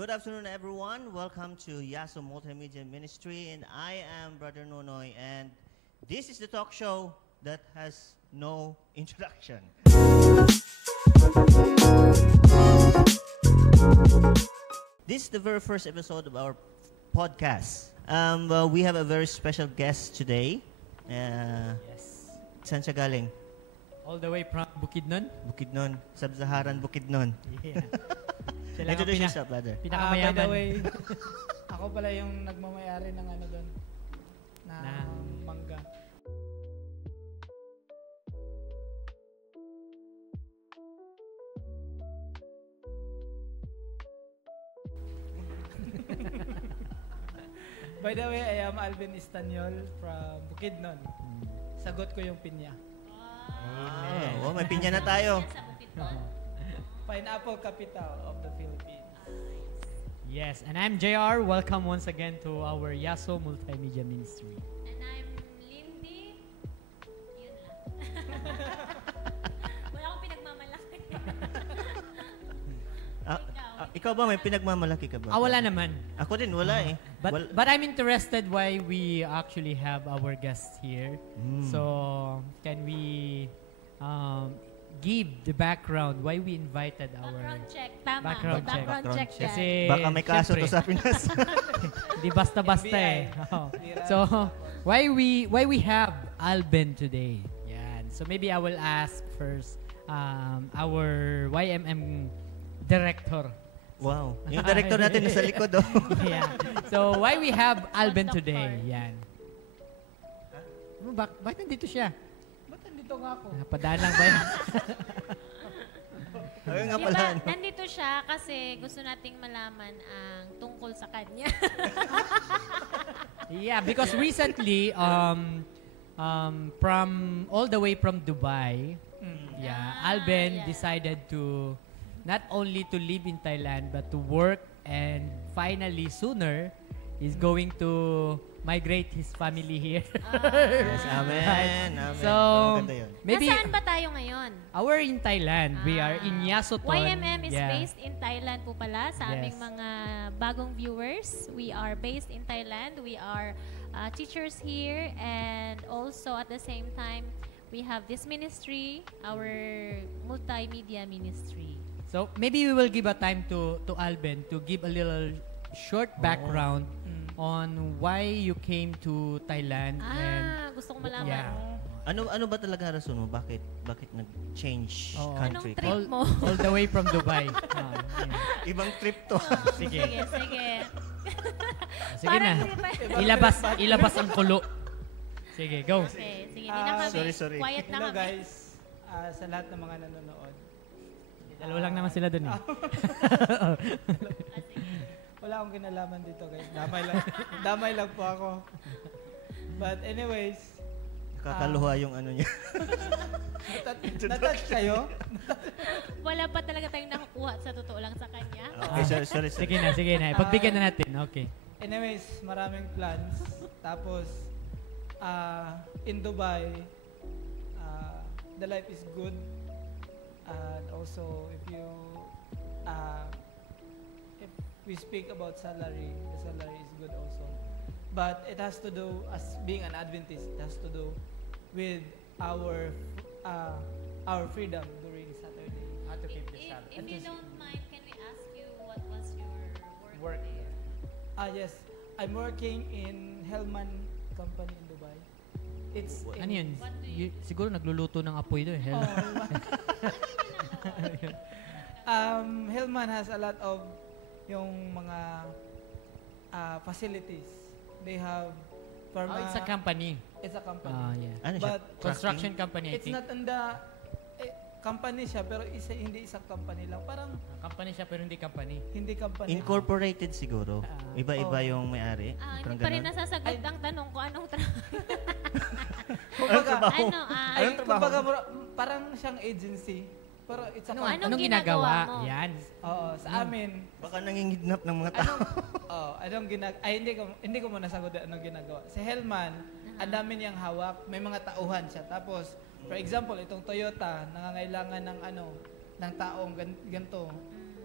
Good afternoon, everyone. Welcome to Yaso Multimedia Ministry, and I am Brother Nonoy, and this is the talk show that has no introduction. This is the very first episode of our podcast. We have a very special guest today. Yes. Saan siya galing? All the way from Bukidnon? Bukidnon. Sub-Saharan Bukidnon. Yeah. Siya lang ang Introduce yourself, brother. By the pinakamayaman. way, ako pala yung nagmamayari ng ano doon. Na mangga. By the way, I am Alvin Istanyol from Bukidnon. Sagot ko yung pinya. May pinya na tayo. Pineapple capital of the Philippines. Yes, and I'm JR. Welcome once again to our Yaso Multimedia Ministry. And I'm Lindy. Yun lang. Wala akong pinagmamalaki. Ikaw ba, may pinagmamalaki ka ba? Wala naman. Ako din, wala eh. But I'm interested why we actually have our guests here. So, can we give the background why we invited our... Background check. Tama. Background check. Background check. Kasi, Baka may kaso to syempre, sa Pinas. Hindi basta-basta eh. Oo. So, why we have Alvin today? Yan. So maybe I will ask first our YMM director. Wow. Yung director natin nasa likod, oh. Yeah. So why we have Alvin today? Yan. Bakit nandito siya? Ba't nandito nga ako? Padaan lang ba yan? Ayun nga Di pala. ba, nandito siya kasi gusto nating malaman ang tungkol sa kanya. Yeah, because recently, from all the way from Dubai, Alvin yeah. decided to not only to live in Thailand but to work, and finally sooner is going to migrate his family here. Yes, amen. Amen. So, Maganda yun. maybe Nasaan ba tayo ngayon? we're in Thailand. We are in Yasothon. YMM is Yeah. based in Thailand po pala sa aming Yes. mga bagong viewers. We are based in Thailand. We are teachers here, and also at the same time, we have this ministry, our multimedia ministry. So maybe we will give a time to Alvin to give a little short background on why you came to Thailand and Gusto ko malaman. yeah. Ano ba talaga rason mo? Bakit nag-change Oo. country? Anong trip mo? all the way from Dubai. Yeah. Ibang trip to. Sige. Sige. Sige na. Ilabas ang kulo. Sige, go. Okay, sige. Hindi na kami. Sorry. Quiet na Hello kami. guys, sa lahat ng mga nanonood. Dalawa lang naman sila dun eh. Wala akong kinalaman dito guys. Damay lang po ako. But anyways, Nakakaluha yung ano niya. natouch kayo? Wala pa talaga tayong nakukuha sa totoo lang sa kanya. Okay, sorry. Sige na. Ipagbigyan na natin. Okay. Anyways, maraming plans. Tapos, in Dubai, the life is good. And also, if we speak about salary, the salary is good also. But it has to do, as being an Adventist, it has to do with our freedom during Saturday. How to keep the Sabbath. If you don't mind, can we ask you what was your Work. work there? Yes, I'm working in Hellman Company in Dubai. It's Ano yun? What do you- Siguro nagluluto ng apoy doon. Oh, Hellman has a lot of yung mga facilities. They have It's a company. It's a company. Yeah. Ano siya? But Construction company, I it's think. not in the company siya pero hindi isang company lang. Parang Company siya pero hindi company. hindi company. Incorporated siguro. Iba-iba yung may-ari. Hindi Parang pa rin ganun. nasasagot ang tanong ko anong trabaho. Kumbaga, kumbaga parang siyang agency. Pero it's a company. Anong Anong ginagawa ginagawa? mo? Yan. Oo, sa amin. Baka nangingidnap ng mga tao. Hindi ko muna sagot anong ginagawa. Si Hellman, ang dami niyang hawak, may mga tauhan siya. Tapos, for example, itong Toyota, nangangailangan ng ng taong ganito.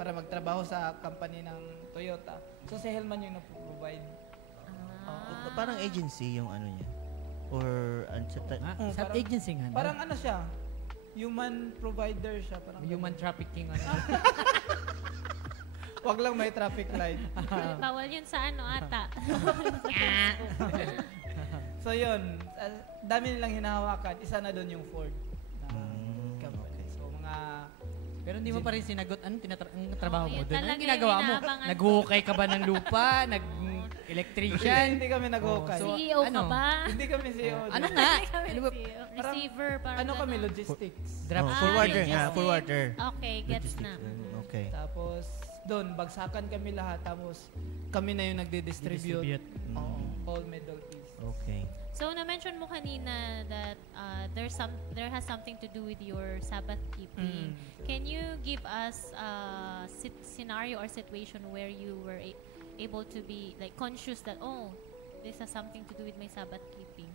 para magtrabaho sa company ng Toyota. So si Hellman yung nagpo-provide. Parang agency yung ano niya. Or Sa parang- agency nga. no? Parang ano siya, human provider siya. Parang Human ganun. trafficking. Ano. Wag lang may traffic light. Bawal yun sa ano ata. So yun, dami nilang hinahawakan. Isa na doon yung Ford na company. okay. So mga Pero hindi mo pa rin sinagot anong ang trabaho mo yun doon. talaga Anong ginagawa yung mo? inaabangan ko. Naghuhukay ka ba ng lupa? Nag-electrician? hindi kami nag-hukay. So, CEO ka ano? ba? Hindi kami CEO. Ano nga? Kami Ano ba? CEO. Parang- Receiver, parang Ano kami, ganon. logistics. Drop forwarder nga, logistics. forwarder. Okay, gets na. Okay. Tapos doon, bagsakan kami lahat. Tapos kami na yung nagdi-distribute. Distribute. Oo, all Middle East. Okay. So na-mention mo kanina that there has something to do with your Sabbath keeping. Can you give us a scenario or situation where you were able to be like conscious that this has something to do with my Sabbath keeping?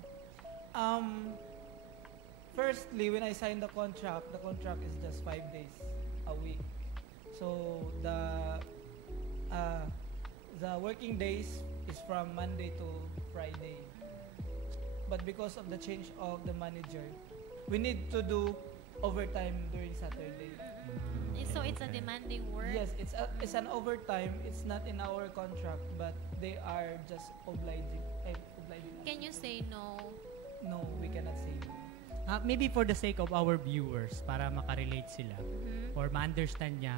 Firstly, when I signed the contract is just 5 days a week. So the working days is from Monday to Friday. But because of the change of the manager, we need to do overtime during Saturday. So it's a demanding work. Yes, it's an overtime. It's not in our contract, but they are just obliging us. Can you say no? No, we cannot say no. Maybe for the sake of our viewers, para makarelate sila or ma-understand niya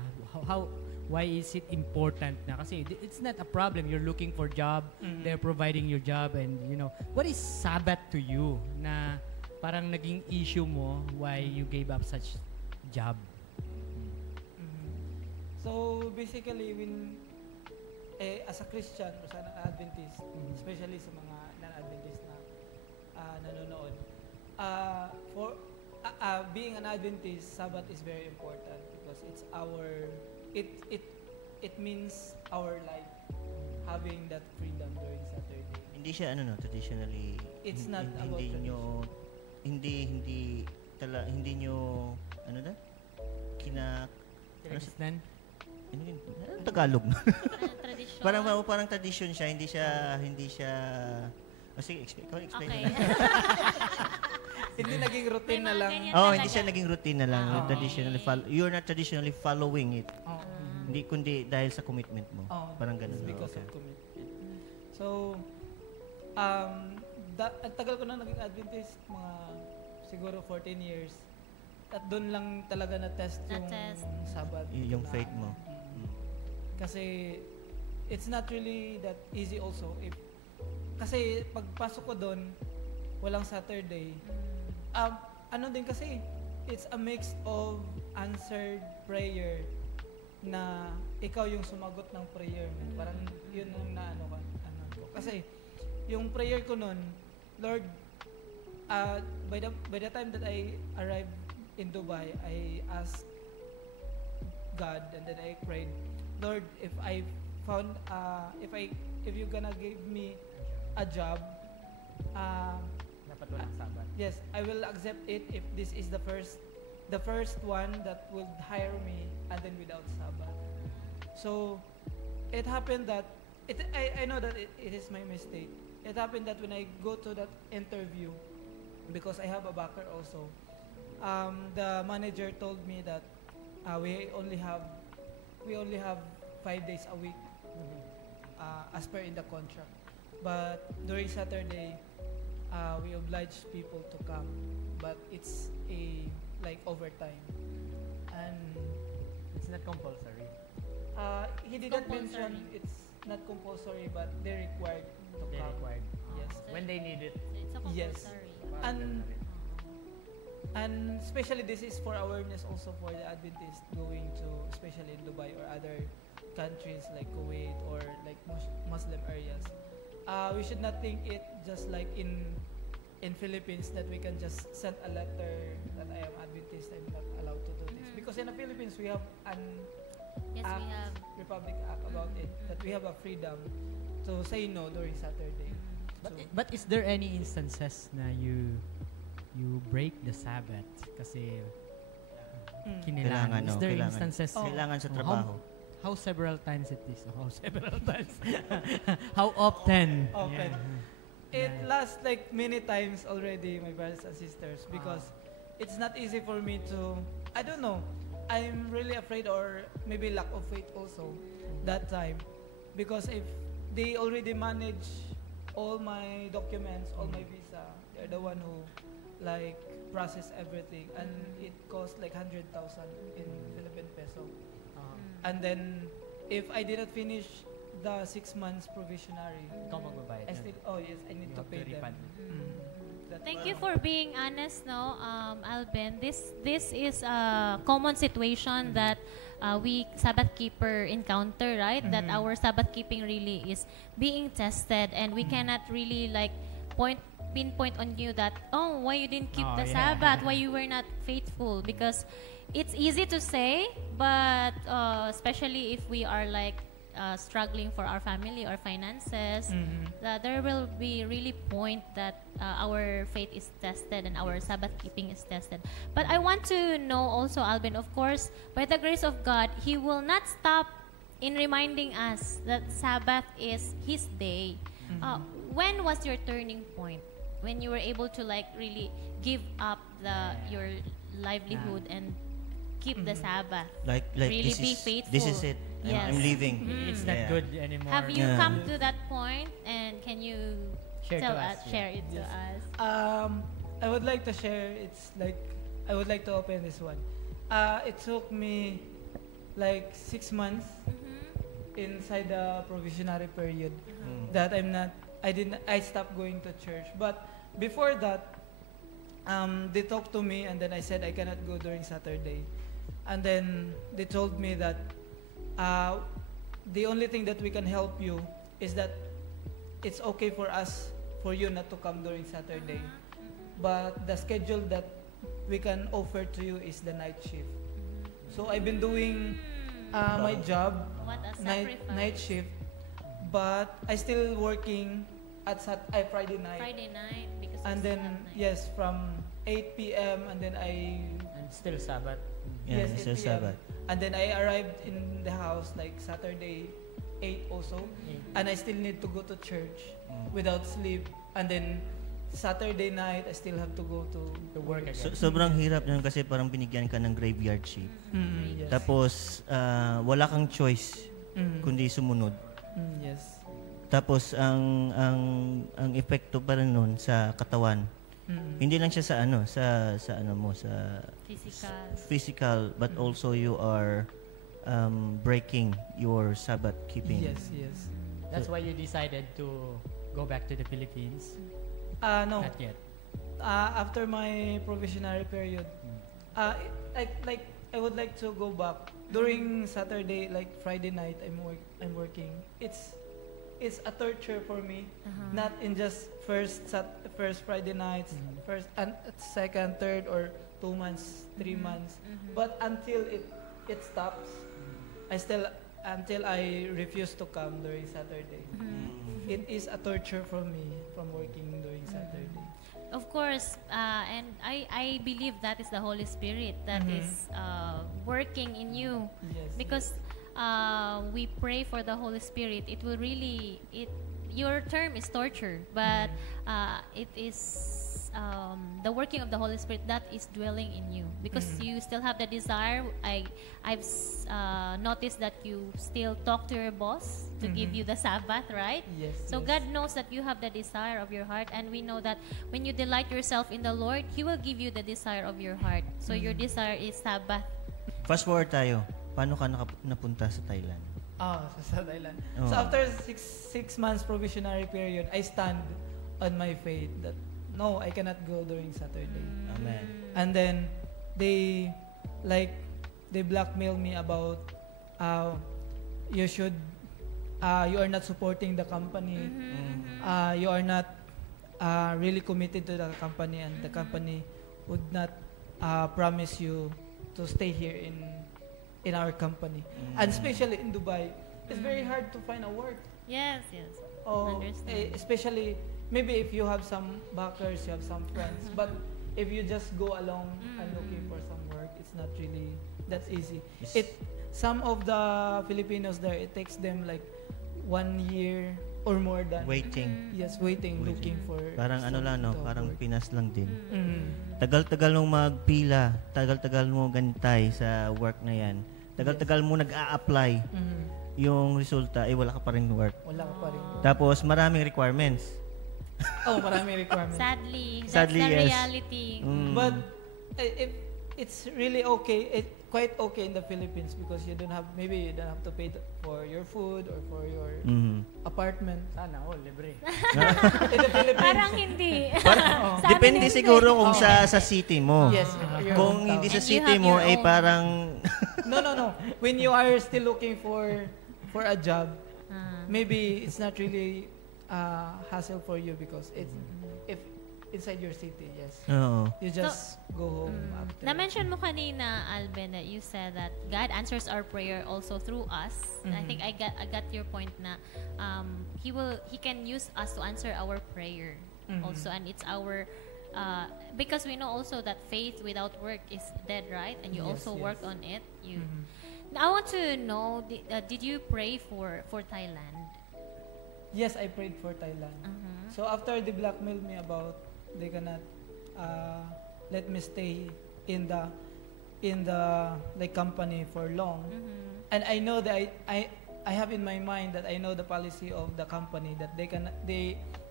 why is it important na kasi it's not a problem, you're looking for job, they're providing your job, and what is Sabbath to you na parang naging issue mo why you gave up such job? So basically, when as a Christian or sa Adventist, especially sa mga non-Adventist na nanonood, for being an Adventist, Sabbath is very important because it's our it means our life having that freedom during Saturday. Hindi siya traditionally It's not about hindi tradition. nyo hindi nyo Kinakisnan? ano yun? Anong Tagalog na? Tradition. parang tradition siya, hindi siya sige, ikaw explain. Okay. Hindi naging routine May na mga lang. ganyan. Oh, talaga. hindi siya naging routine na lang. You're not traditionally following it. Oo. Hindi kundi dahil sa commitment mo. Oo, Parang ganun. it's because Okay. of commitment. So, ang tagal ko na naging Adventist, mga siguro 14 years. At doon lang talaga na-test yung Na-test. Sabbath. Yung Na- faith mo. Kasi, it's not really that easy also. Kasi pagpasok ko doon, walang Saturday. Ano din kasi, it's a mix of answered prayer na ikaw yung sumagot ng prayer mo. Parang yun ang naano ko. Kasi yung prayer ko nun, Lord, by the time that I arrived in Dubai, I asked God and then I prayed, Lord, if I found if you're gonna give me a job, Dapat walang Sabbath. yes, I will accept it if this is the first one that would hire me and then without Sabbath. So it happened that I know that it is my mistake. It happened that when I go to that interview, because I have a backer also, the manager told me that we only have 5 days a week as per in the contract. But during Saturday, we oblige people to come, but it's like overtime, and It's not compulsory. he didn't Compulsory. mention it's not compulsory, but they're required to They're come. required. Yes, When they need it. So it's a Yes. compulsory. and especially this is for awareness also for the Adventists going to, especially in Dubai or other countries like Kuwait or like Muslim areas. We should not think it just like in Philippines that we can just send a letter that I am Adventist, I'm not allowed to do this. Because in the Philippines we have an Yes, we have. Republic Act about it, that we have a freedom to say no during Saturday. But is there any instances na you break the Sabbath kasi Mm. kinailangan? Kailangan, Is no? there Kailangan. instances? Oh. Kailangan sa Oh, trabaho. how several times it is? How several times? How often? Often. It lasts like many times already, my brothers and sisters, because it's not easy for me to, I don't know, I'm really afraid, or maybe lack of faith also that time, because if they already manage all my documents, all my visa, they're the one who like process everything, and it costs like 100,000 in Philippine peso. And then if I didn't finish the 6 months provisionary, Ikaw magbabayad I nun. still, yes, I need You to have pay to them. refund. That's Thank why- you for being honest, no, Alvin. This is a common situation that we Sabbath keeper encounter, right? That our Sabbath keeping really is being tested, and we cannot really like pinpoint on you that, oh, why you didn't keep Oh, the yeah. Sabbath, why you were not faithful, because it's easy to say, but especially if we are like struggling for our family or finances, that there will be really point that our faith is tested and our Sabbath keeping is tested. But I want to know also, Alvin, of course, by the grace of God, He will not stop in reminding us that Sabbath is His day. When was your turning point? When you were able to like really give up your livelihood and keep the Sabbath? Like Really this be is faithful. this is it. Yes. I'm leaving. It's not Yeah. good anymore. Have you Yeah. come to that point, and can you Share to us, yeah. share it to Yes. us? I would like to share. It's like I would like to open this one. It took me like 6 months inside the provisionary period that I stopped going to church. But before that, they talked to me, and then I said I cannot go during Saturday, and then they told me that the only thing that we can help you is that it's okay for you not to come during Saturday, but the schedule that we can offer to you is the night shift. So I've been doing my job, What a night sacrifice. shift, but I still working at Friday night. Friday night, because And you still then have night. yes, from 8 p.m. and then And still Sabbath. Yeah, yes, it's 8 a p.m. Sabbath. And then I arrived in the house like Saturday 8 also, and I still need to go to church without sleep. And then Saturday night I still have to go to To work again. Sobrang hirap nun kasi parang binigyan ka ng graveyard shift. Yes. Tapos wala kang choice kundi sumunod. Yes. Tapos ang epekto pa rin nun sa katawan. Hindi lang siya sa ano mo sa Physical. physical, but also you are breaking your Sabbath keeping. Yes, yes. That's why you decided to go back to the Philippines? No. Not yet. After my provisionary period, I would like to go back during Saturday, like Friday night. I'm working. It's a torture for me. Not in just first Friday nights, first and second, third, or 2 months, 3 months, but until it stops. Until I refuse to come during Saturday. It is a torture for me from working during Saturday. Of course, and I believe that is the Holy Spirit that is working in you, Yes. because we pray for the Holy Spirit. It will really your term is torture, but it is the working of the Holy Spirit that is dwelling in you, because you still have the desire. I've noticed that you still talk to your boss to give you the Sabbath, right? Yes. So yes. God knows that you have the desire of your heart, and we know that when you delight yourself in the Lord, He will give you the desire of your heart. So your desire is Sabbath. Fast forward tayo. Paano ka napunta sa Thailand? Sa Thailand. Oh. So after six months provisionary period, I stand on my faith that no, I cannot go during Saturday. Amen. And then they blackmail me about you are not supporting the company. You are not really committed to the company, and the company would not promise you to stay here in our company. And especially in Dubai, it's very hard to find a work. Yes. Understand. Especially maybe if you have some backers, you have some friends, but if you just go along and looking for some work, it's not really That's easy. Yes. Some of the Filipinos there, it takes them like 1 year or more than. Waiting. Yes, waiting, looking for. Parang ano lang, no? Parang work. Pinas lang din. Mhm. Tagal-tagal mong magpila, tagal-tagal mo gantay sa work na yan. Tagal-tagal mo nag-a-apply. Mhm. Yung resulta, wala ka pa rin work. Wala ka pa rin. Tapos maraming requirements. Oh, maraming requirements. Sadly, that's Sadly, the yes. reality. But if it's really okay, quite okay in the Philippines because you don't have to pay for your food or for your apartment. Sana all libre. In the Philippines. Parang hindi. Oh. Sa Depende amin hindi. siguro kung sa city mo. Yes. your Kung hometown. hindi sa And you city have mo, your own. parang... No. When you are still looking for a job, Ah. maybe it's not really hassle for you because if inside your city, yes. Oo. You just go home after. Na-mention mo kanina, Alvin, that you said that God answers our prayer also through us. I think I got your point na He can use us to answer our prayer also, and it's our because we know also that faith without work is dead, right? And you Yes, also yes. work on it. Now, I want to know, did you pray for Thailand? Yes, I prayed for Thailand. So after they blackmailed me about they cannot let me stay in the like company for long, and I know that I have in my mind that I know the policy of the company that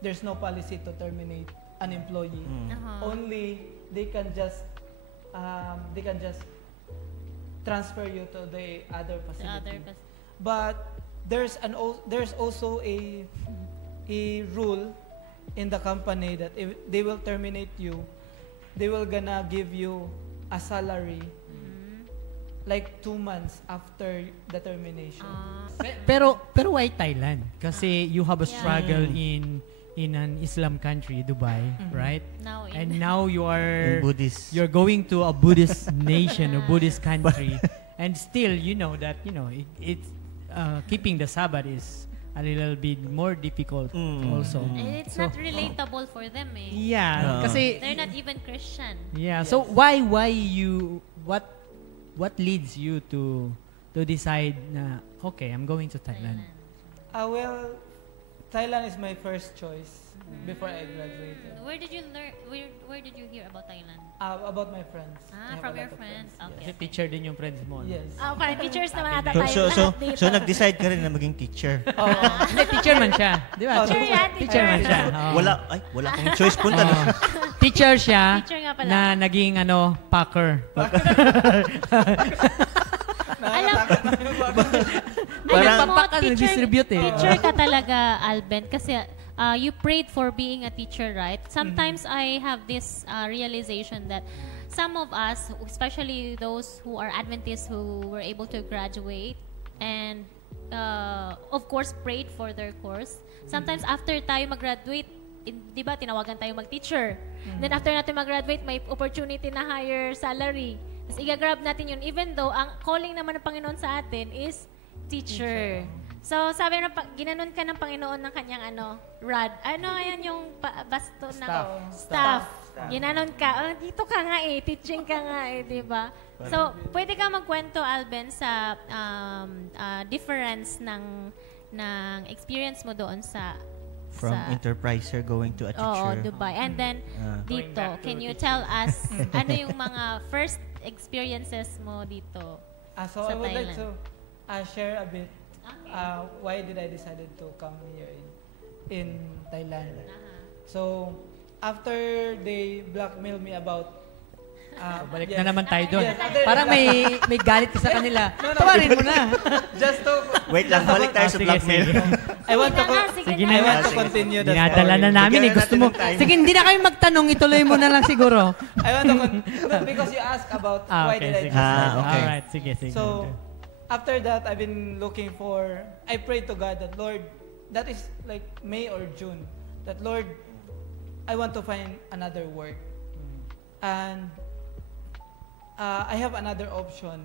there's no policy to terminate an employee. Only they can just transfer you to the other facility. But there's also a rule in the company that if they will terminate you, they will gonna give you a salary like 2 months after the termination. Pero why Thailand? Kasi you have a struggle in an Islam country, Dubai, right? And now you are Buddhist. you're going to a Buddhist nation, a Buddhist country, and still it's keeping the Sabbath is a little bit more difficult also. And it's not relatable for them eh. Yeah, kasi They're not even Christian. yeah. So why you what leads you to decide na okay, I'm going to Thailand? Well, Thailand is my first choice before I graduated. Where did you learn? Where did you hear about Thailand? About my friends. I have From a your lot of friends. Yes. Okay. Kasi teacher din yung friends mo. no? Yes. Parang teachers naman ata tayo So lahat dito. nag-decide ka rin na maging teacher. Hindi, teacher man siya. Di ba? Teacher yan, Teacher man siya. Oo. Wala akong choice. Punta Oo. na. Teacher siya Teacher nga pala. na naging packer. Alam Parang- mo, Papak ka, nag-distribute eh. teacher ka talaga, Alben, kasi you prayed for being a teacher, right? Sometimes I have this realization that some of us, especially those who are Adventists who were able to graduate and of course prayed for their course, sometimes after tayo mag-graduate, di ba, tinawagan tayo mag-teacher. Then after natin mag-graduate, may opportunity na higher salary. Tapos i-grab natin yun, even though ang calling naman ng Panginoon sa atin is teacher. So, sabi na, ginanon ka ng Panginoon ng kanyang rod. Ayan yung basto ng staff. Ginanon ka. Dito ka nga teaching ka nga di ba? So, pwede ka magkwento, Alben, sa difference ng experience mo doon sa From enterpriser going to a teacher. Dubai. And then, dito, can you tell us ano yung mga first experiences mo dito So sa I would like Thailand? to share a bit why did I decided to come here in Thailand. So after they blackmailed me about Balik yes. na naman tayo doon. Yes. Parang may galit ka sa kanila. No. Tawarin mo na. just to Wait lang, balik tayo sa Sige, blackmail. sige. I want to Sige I na. want to continue the Dinadala story. na namin Bigyan gusto natin mo. ng time. Sige, hindi na kayo magtanong. Ituloy mo na lang siguro. I want to no, because you asked about why did I sige. decide. Okay. Alright, sige. So, after that, I've been looking I prayed to God that, Lord, that is like May or June, that, Lord, I want to find another work. And I have another option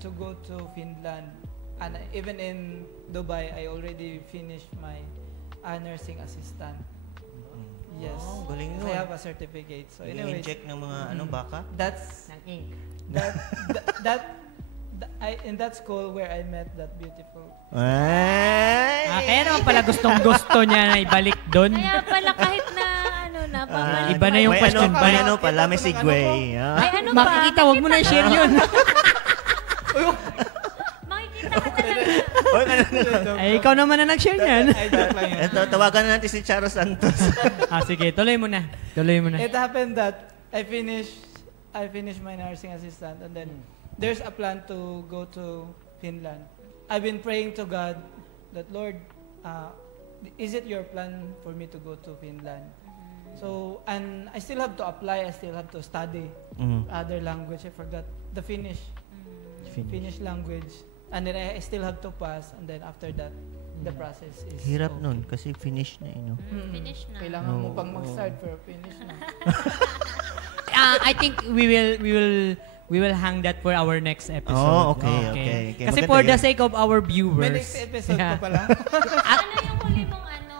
to go to Finland. And even in Dubai, I already finished my nursing assistant. Yes. Oh, galing So nun. I have a certificate. So anyway, Inject ng mga baka? that's Ng ink. that in that school where I met that beautiful. Ay! Kaya naman pala gustong-gusto niya na ibalik doon. Kaya pala kahit na pabalik. Iba na yung question ba? May ano pala, may segue. Ay, ano ba? Makikita, wag mo na i-share yun. Makikita ka talaga. Oy, Ay, ikaw naman na nag-share niyan. Ay, joke lang yun. Ito, tawagan na natin si Charo Santos. Sige, tuloy mo na. Tuloy mo na. It happened that I finished my nursing assistant, and then there's a plan to go to Finland. I've been praying to God that, Lord, is it your plan for me to go to Finland? So, and I still have to apply, I still have to study other language. I forgot the Finnish language. And then I still have to pass, and then after that, the process is Hirap okay. nun, kasi finish na, you know. Finish na. Kailangan mo pang mag-start pero finish na. I think we will hang that for our next episode. Oh, okay. Kasi Maganda for the yun. sake of our viewers. May next episode pa pala. Ano yung huli mong ano?